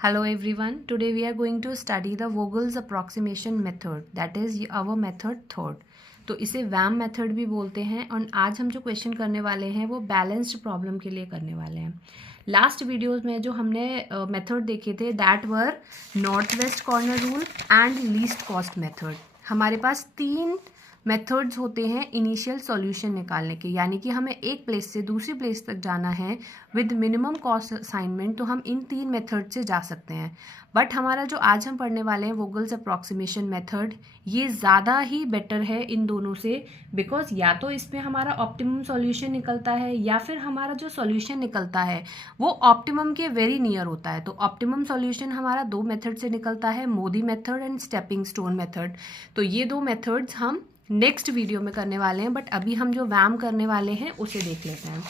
Hello everyone, today we are going to study the Vogel's approximation method, that is our method third. तो इसे वैम method भी बोलते हैं और आज हम जो क्वेश्चन करने वाले हैं वो बैलेंस्ड प्रॉब्लम के लिए करने वाले हैं. लास्ट वीडियोस में जो हमने मेथड देखे थे that were north west corner rule and least cost method. हमारे पास 3 मेथड्स होते हैं इनिशियल सॉल्यूशन निकालने के, यानी कि हमें एक प्लेस से दूसरी प्लेस तक जाना है विद मिनिमम कॉस्ट असाइनमेंट, तो हम इन 3 मेथड से जा सकते हैं. बट हमारा जो आज हम पढ़ने वाले हैं वोगल्स अप्रॉक्सीमेशन मेथड, ये ज़्यादा ही बेटर है इन दोनों से, बिकॉज या तो इसमें हमारा ऑप्टिमम सॉल्यूशन निकलता है या फिर हमारा जो सॉल्यूशन निकलता है वो ऑप्टिमम के वेरी नियर होता है. तो ऑप्टिमम सॉल्यूशन हमारा 2 मेथड से निकलता है, Modi method and stepping stone method. तो ये 2 मेथड्स हम नेक्स्ट वीडियो में करने वाले हैं, बट अभी हम जो वैम करने वाले हैं उसे देख लेते हैं.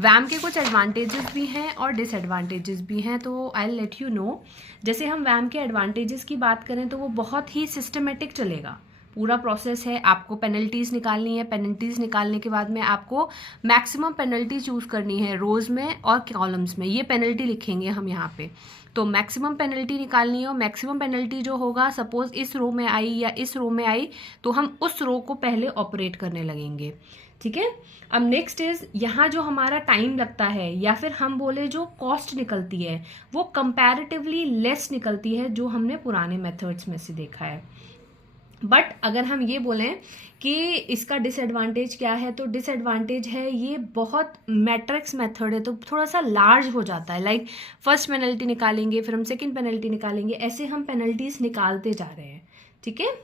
वैम के कुछ एडवांटेजेस भी हैं और डिसएडवांटेजेस भी हैं, तो आई लेट यू नो. जैसे हम वैम के एडवांटेजेस की बात करें तो वो बहुत ही सिस्टमेटिक चलेगा. पूरा प्रोसेस है, आपको पेनल्टीज़ निकालनी है. पेनल्टीज़ निकालने के बाद में आपको मैक्सिमम पेनल्टी चूज़ करनी है रोज़ में और कॉलम्स में. ये पेनल्टी लिखेंगे हम यहाँ पे. तो मैक्सिमम पेनल्टी निकालनी है और मैक्सिमम पेनल्टी जो होगा, सपोज इस रो में आई या इस रो में आई, तो हम उस रो को पहले ऑपरेट करने लगेंगे. ठीक है. अब नेक्स्ट इज यहाँ जो हमारा टाइम लगता है या फिर हम बोले जो कॉस्ट निकलती है वो कंपैरेटिवली लेस निकलती है जो हमने पुराने मेथड्स में से देखा है. बट अगर हम ये बोलें कि इसका डिसएडवांटेज क्या है, तो डिसएडवांटेज है ये बहुत मैट्रिक्स मेथड है, तो थोड़ा सा लार्ज हो जाता है. लाइक फर्स्ट पेनल्टी निकालेंगे, फिर हम सेकंड पेनल्टी निकालेंगे, ऐसे हम पेनल्टीज निकालते जा रहे हैं. ठीक है.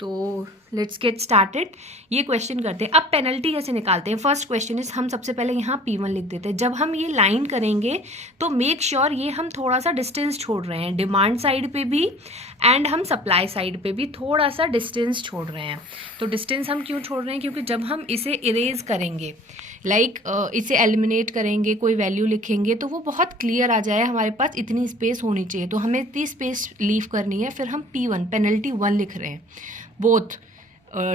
तो लेट्स गेट स्टार्टेड. ये क्वेश्चन करते हैं. अब पेनल्टी कैसे निकालते हैं. फर्स्ट क्वेश्चन इज, हम सबसे पहले यहाँ P1 लिख देते हैं. जब हम ये लाइन करेंगे तो मेक श्योर ये हम थोड़ा सा डिस्टेंस छोड़ रहे हैं, डिमांड साइड पे भी एंड हम सप्लाई साइड पे भी थोड़ा सा डिस्टेंस छोड़ रहे हैं. तो डिस्टेंस हम क्यों छोड़ रहे हैं, क्योंकि जब हम इसे इरेज करेंगे, इसे एलिमिनेट करेंगे, कोई वैल्यू लिखेंगे, तो वो बहुत क्लियर आ जाए हमारे पास इतनी स्पेस होनी चाहिए. तो हमें इतनी स्पेस लीव करनी है. फिर हम P1 पेनल्टी 1 लिख रहे हैं, बोथ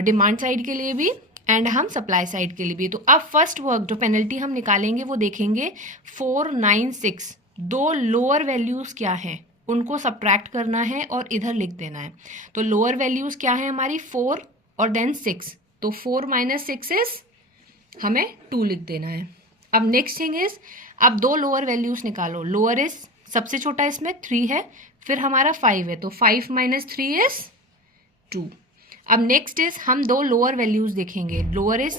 डिमांड साइड के लिए भी एंड हम सप्लाई साइड के लिए भी. तो अब फर्स्ट वर्क जो पेनल्टी हम निकालेंगे वो देखेंगे 4, 9, 6. 2 लोअर वैल्यूज़ क्या हैं उनको सब्ट्रैक्ट करना है और इधर लिख देना है. तो लोअर वैल्यूज़ क्या है हमारी 4 और देन 6. तो 4 - 6 इज हमें 2 लिख देना है. अब नेक्स्ट थिंग इज, अब 2 लोअर वैल्यूज़ निकालो. लोअर इज सबसे छोटा इसमें 3 है, फिर हमारा 5 है, तो 5 - 3 इज 2. अब नेक्स्ट इज हम 2 लोअर वैल्यूज़ देखेंगे. लोअर इज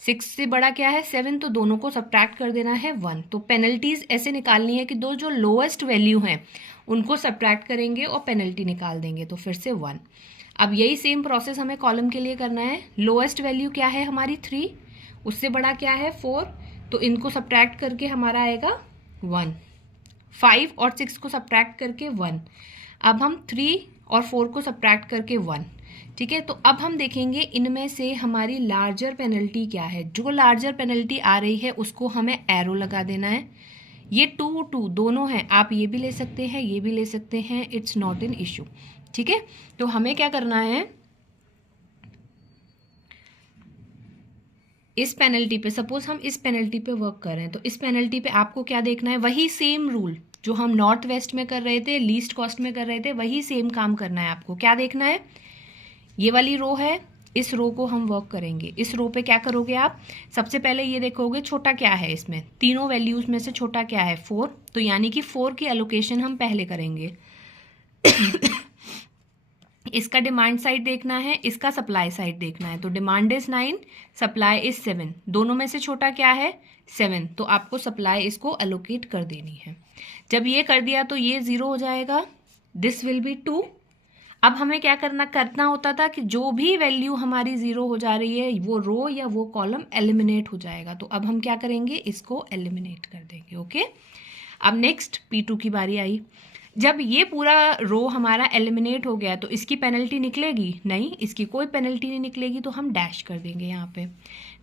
6 से बड़ा क्या है 7, तो दोनों को सब्ट्रैक्ट कर देना है 1. तो पेनल्टीज ऐसे निकालनी है कि 2 जो लोएस्ट वैल्यू हैं उनको सब्ट्रैक्ट करेंगे और पेनल्टी निकाल देंगे, तो फिर से 1. अब यही सेम प्रोसेस हमें कॉलम के लिए करना है. लोएस्ट वैल्यू क्या है हमारी 3, उससे बड़ा क्या है 4, तो इनको सब्ट्रैक्ट करके हमारा आएगा 1. 5 और 6 को सब्ट्रैक्ट करके 1. अब हम 3 और 4 को सब्ट्रैक्ट करके 1. ठीक है. तो अब हम देखेंगे इनमें से हमारी लार्जर पेनल्टी क्या है. जो लार्जर पेनल्टी आ रही है उसको हमें एरो लगा देना है. ये 2, 2 दोनों हैं, आप ये भी ले सकते हैं, ये भी ले सकते हैं, इट्स नॉट एन इशू. ठीक है. तो हमें क्या करना है, इस पेनल्टी पे, सपोज हम इस पेनल्टी पे वर्क कर रहे हैं, तो इस पेनल्टी पे आपको क्या देखना है, वही सेम रूल जो हम नॉर्थ वेस्ट में कर रहे थे, लीस्ट कॉस्ट में कर रहे थे, वही सेम काम करना है. आपको क्या देखना है, ये वाली रो है, इस रो को हम वर्क करेंगे. इस रो पे क्या करोगे आप, सबसे पहले ये देखोगे छोटा क्या है इसमें, तीनों वैल्यूज़ में से छोटा क्या है 4, तो यानी कि 4 की एलोकेशन हम पहले करेंगे. इसका डिमांड साइड देखना है, इसका सप्लाई साइड देखना है. तो डिमांड इज 9, सप्लाई इज 7, दोनों में से छोटा क्या है 7, तो आपको सप्लाई इसको एलोकेट कर देनी है. जब ये कर दिया तो ये 0 हो जाएगा, दिस विल बी 2. अब हमें क्या करना होता था कि जो भी वैल्यू हमारी 0 हो जा रही है वो रो या वो कॉलम एलिमिनेट हो जाएगा. तो अब हम क्या करेंगे, इसको एलिमिनेट कर देंगे. ओके. अब नेक्स्ट P2 की बारी आई. जब ये पूरा रो हमारा एलिमिनेट हो गया तो इसकी पेनल्टी निकलेगी नहीं, इसकी कोई पेनल्टी नहीं निकलेगी, तो हम डैश कर देंगे यहाँ पे.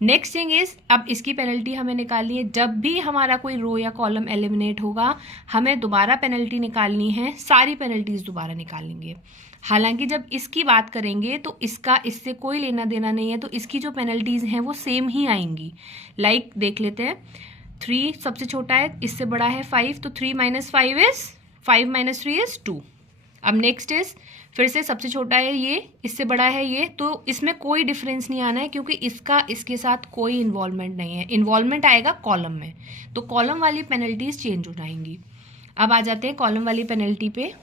नेक्स्ट थिंग इज, अब इसकी पेनल्टी हमें निकालनी है. जब भी हमारा कोई रो या कॉलम एलिमिनेट होगा हमें दोबारा पेनल्टी निकालनी है, सारी पेनल्टीज दोबारा निकालेंगे. हालांकि जब इसकी बात करेंगे तो इसका इससे कोई लेना देना नहीं है, तो इसकी जो पेनल्टीज हैं वो सेम ही आएंगी. लाइक देख लेते हैं, 3 सबसे छोटा है, इससे बड़ा है 5, तो 3 - 5 इज 5 माइनस 3 इज 2। अब नेक्स्ट इज, फिर से सबसे छोटा है ये, इससे बड़ा है ये, तो इसमें कोई डिफरेंस नहीं आना है क्योंकि इसका इसके साथ कोई इन्वॉल्वमेंट नहीं है। इन्वॉल्वमेंट आएगा कॉलम में, तो कॉलम वाली पेनल्टीज चेंज हो जाएंगी। अब आ जाते हैं कॉलम वाली पेनल्टी पे।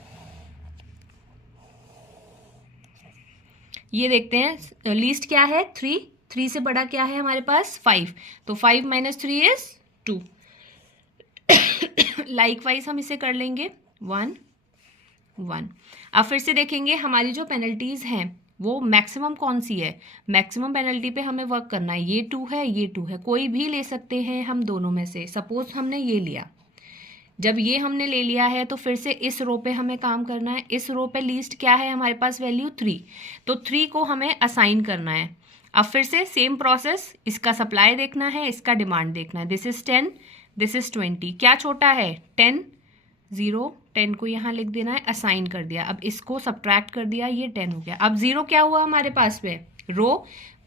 ये देखते हैं लीस्ट क्या है 3, 3 से बड़ा क्या है हमारे पास 5, तो 5 माइनस 3 इज 2। लाइकवाइज हम इसे कर लेंगे 1 1। अब फिर से देखेंगे हमारी जो पेनल्टीज हैं वो मैक्सिमम कौन सी है। मैक्सिमम पेनल्टी पे हमें वर्क करना है, ये 2 है, ये 2 है, कोई भी ले सकते हैं हम दोनों में से। सपोज हमने ये लिया, जब ये हमने ले लिया है तो फिर से इस रो पे हमें काम करना है। इस रो पे लीस्ट क्या है हमारे पास वैल्यू 3, तो 3 को हमें असाइन करना है। अब फिर से सेम प्रोसेस, इसका सप्लाई देखना है, इसका डिमांड देखना है। दिस इज 10, दिस इज 20, क्या छोटा है 10, 0, 10 को यहाँ लिख देना है, असाइन कर दिया। अब इसको सब्ट्रैक्ट कर दिया, ये 10 हो गया। अब 0 क्या हुआ हमारे पास में, रो,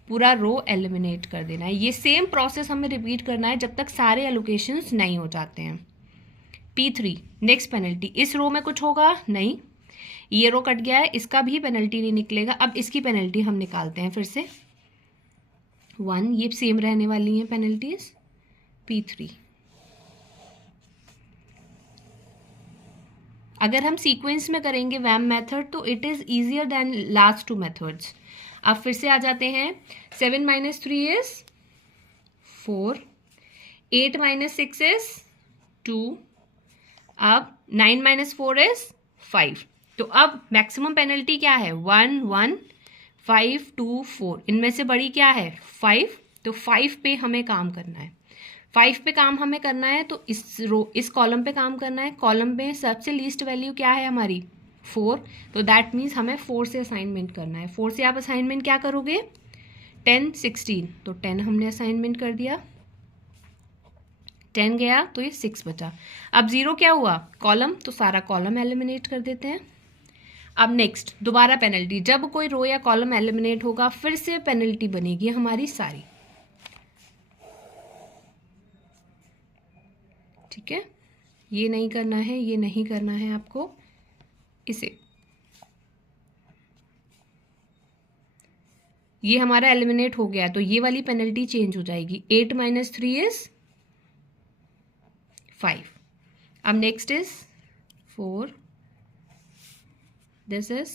पूरा रो एलिमिनेट कर देना है। ये सेम प्रोसेस हमें रिपीट करना है जब तक सारे एलोकेशंस नहीं हो जाते हैं। P3 नेक्स्ट पेनल्टी, इस रो में कुछ होगा नहीं, ये रो कट गया है, इसका भी पेनल्टी नहीं निकलेगा। अब इसकी पेनल्टी हम निकालते हैं फिर से 1, ये सेम रहने वाली हैं पेनल्टीज। P3 अगर हम सीक्वेंस में करेंगे वैम मेथड तो it is easier than last 2 methods. अब फिर से आ जाते हैं, 7 माइनस 3 इज 4, 8 माइनस 6 इज 2, अब 9 माइनस 4 इज 5। तो अब मैक्सिमम पेनल्टी क्या है 1 1 5 2 4, इनमें से बड़ी क्या है 5, तो 5 पे हमें काम करना है। 5 पे काम हमें करना है तो इस कॉलम पे काम करना है। कॉलम पे सबसे लीस्ट वैल्यू क्या है हमारी 4, तो दैट मीन्स हमें 4 से असाइनमेंट करना है। 4 से आप असाइनमेंट क्या करोगे 10 16, तो 10 हमने असाइनमेंट कर दिया, 10 गया तो ये 6 बचा। अब 0 क्या हुआ कॉलम, तो सारा कॉलम एलिमिनेट कर देते हैं। अब नेक्स्ट दोबारा पेनल्टी, जब कोई रो या कॉलम एलिमिनेट होगा फिर से पेनल्टी बनेगी हमारी सारी, ठीक है। ये नहीं करना है, ये नहीं करना है आपको, इसे, ये हमारा एलिमिनेट हो गया तो ये वाली पेनल्टी चेंज हो जाएगी। 8 माइनस 3 इज 5। अब नेक्स्ट इज 4, दिस इज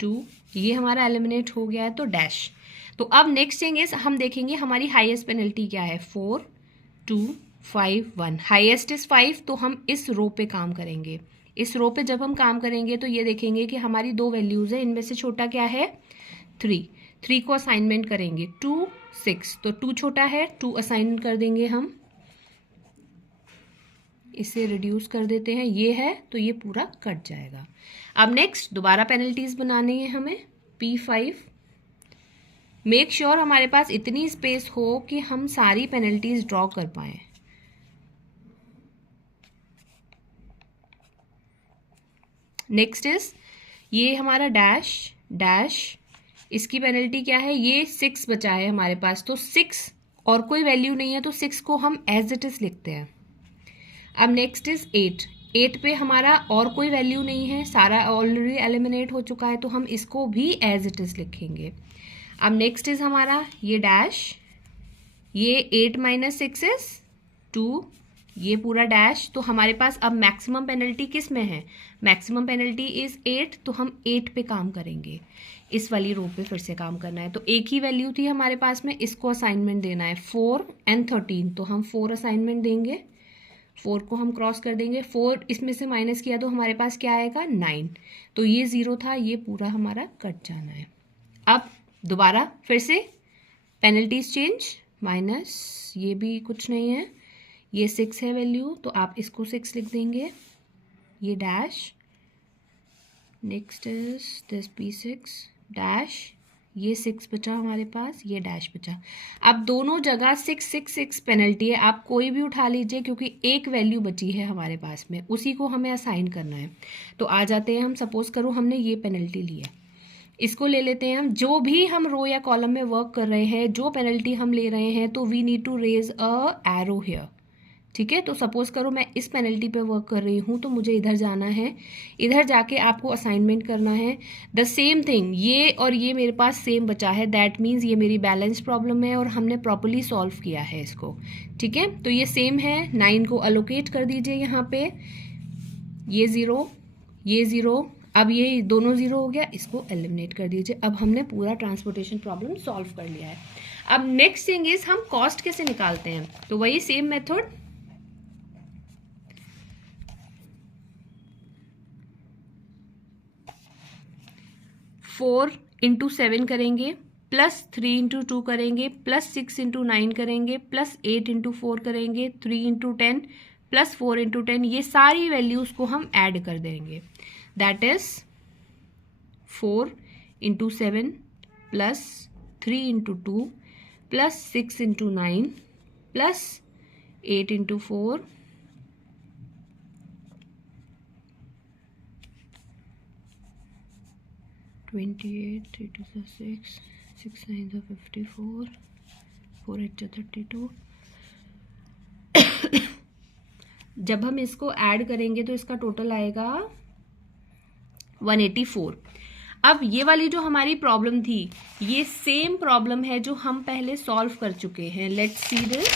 2, ये हमारा एलिमिनेट हो गया है तो डैश। तो अब नेक्स्ट थिंग इज हम देखेंगे हमारी हाईएस्ट पेनल्टी क्या है 4 2 5 1, हाईएस्ट इज 5, तो हम इस रो पे काम करेंगे। इस रो पे जब हम काम करेंगे तो ये देखेंगे कि हमारी 2 वैल्यूज है, इनमें से छोटा क्या है 3 को असाइनमेंट करेंगे 2 6, तो 2 छोटा है, 2 असाइन कर देंगे हम, इसे रिड्यूस कर देते हैं, ये है तो ये पूरा कट जाएगा। अब नेक्स्ट दोबारा पेनल्टीज बनानी है हमें P5। मेक श्योर हमारे पास इतनी स्पेस हो कि हम सारी पेनल्टीज ड्रॉ कर पाएं। नेक्स्ट इज ये हमारा डैश डैश, इसकी पेनल्टी क्या है, ये 6 बचा है हमारे पास, तो 6 और कोई वैल्यू नहीं है तो 6 को हम एज इट इज लिखते हैं। अब नेक्स्ट इज 8 पे हमारा और कोई वैल्यू नहीं है, सारा ऑलरेडी एलिमिनेट हो चुका है तो हम इसको भी एज इट इज लिखेंगे। अब नेक्स्ट इज हमारा ये डैश, ये 8 माइनस 6 इज 2, ये पूरा डैश। तो हमारे पास अब मैक्सिमम पेनल्टी किस में है, मैक्सिमम पेनल्टी इज 8, तो हम 8 पे काम करेंगे, इस वाली रो पे फिर से काम करना है। तो एक ही वैल्यू थी हमारे पास में, इसको असाइनमेंट देना है 4 and 13, तो हम 4 असाइनमेंट देंगे, 4 को हम क्रॉस कर देंगे, 4 इसमें से माइनस किया तो हमारे पास क्या आएगा 9, तो ये 0 था, ये पूरा हमारा कट जाना है। अब दोबारा फिर से पेनल्टीज चेंज, माइनस ये भी कुछ नहीं है, ये 6 है वैल्यू तो आप इसको 6 लिख देंगे, ये dash, next is this P6 dash, ये 6 बचा हमारे पास, ये डैश बचा। अब दोनों जगह 6 6 6 पेनल्टी है, आप कोई भी उठा लीजिए क्योंकि एक वैल्यू बची है हमारे पास में, उसी को हमें असाइन करना है। तो आ जाते हैं हम, सपोज करो हमने ये पेनल्टी लिया, इसको ले लेते हैं हम। जो भी हम रो या कॉलम में वर्क कर रहे हैं, जो पेनल्टी हम ले रहे हैं, तो we need to raise a arrow here, ठीक है। तो सपोज करो मैं इस पेनल्टी पे वर्क कर रही हूँ, तो मुझे इधर जाना है, इधर जाके आपको असाइनमेंट करना है। द सेम थिंग, ये और ये मेरे पास सेम बचा है, दैट मीन्स ये मेरी बैलेंस प्रॉब्लम है और हमने प्रॉपरली सॉल्व किया है इसको। ठीक है, तो ये सेम है। 9 को अलोकेट कर दीजिए यहाँ पे, ये 0, ये 0, अब ये दोनों 0 हो गया, इसको एलिमिनेट कर दीजिए। अब हमने पूरा ट्रांसपोर्टेशन प्रॉब्लम सॉल्व कर लिया है। अब नेक्स्ट थिंग इज हम कॉस्ट कैसे निकालते हैं, तो वही सेम मेथड, फोर इंटू 7 करेंगे, प्लस 3 इंटू 2 करेंगे, प्लस 6 इंटू 9 करेंगे, प्लस 8 इंटू 4 करेंगे, 3 इंटू 10 प्लस 4 इंटू 10, ये सारी वैल्यूज को हम ऐड कर देंगे। That is 4 into 7 plus 3 into 2 plus 6 into 9 plus 8 into 4 28, 3 2 6, 6 9 54, 4 8 32। जब हम इसको ऐड करेंगे तो इसका टोटल आएगा 184। अब ये वाली जो हमारी प्रॉब्लम थी, ये सेम प्रॉब्लम है जो हम पहले सॉल्व कर चुके हैं। लेट्स सी दिस,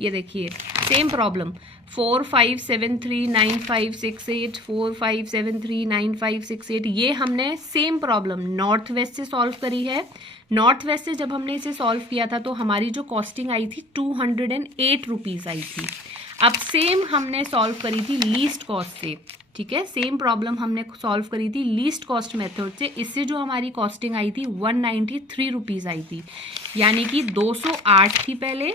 ये देखिए सेम प्रॉब्लम, 4 5 7 3 9 5 6 8, 4 5 7 3 9 5 6 8, ये हमने सेम प्रॉब्लम नॉर्थ वेस्ट से सॉल्व करी है। नॉर्थ वेस्ट से जब हमने इसे सॉल्व किया था तो हमारी जो कॉस्टिंग आई थी 208 रुपीज़ आई थी। अब सेम हमने सॉल्व करी थी लीस्ट कॉस्ट से। ठीक है, सेम प्रॉब्लम हमने सॉल्व करी थी लीस्ट कॉस्ट मेथड से। इससे जो हमारी कॉस्टिंग आई थी 193 रुपीज़ आई थी, यानी कि 208 थी पहले,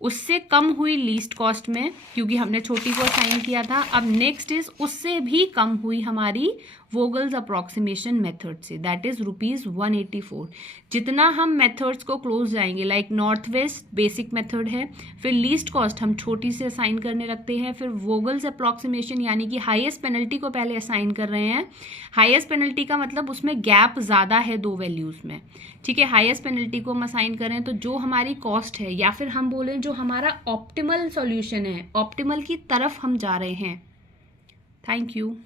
उससे कम हुई लीस्ट कॉस्ट में क्योंकि हमने छोटी को असाइन किया था। अब नेक्स्ट इज उससे भी कम हुई हमारी वोगल्स अप्रॉक्सीमेशन मेथड से, दैट इज ₹184। जितना हम मेथड्स को क्लोज जाएंगे, like north west basic method है, फिर लीस्ट कॉस्ट हम छोटी से असाइन करने लगते हैं, फिर वोगल्स अप्रॉक्सीमेशन यानी कि हाईएस्ट पेनल्टी को पहले असाइन कर रहे हैं। हाईएस्ट पेनल्टी का मतलब उसमें गैप ज़्यादा है दो वैल्यूज़ में। ठीक है, हाईएस्ट पेनल्टी को हम असाइन करें तो जो हमारी कॉस्ट है, या फिर हम बोलें जो हमारा ऑप्टिमल सॉल्यूशन है, ऑप्टिमल की तरफ हम जा रहे हैं। Thank you.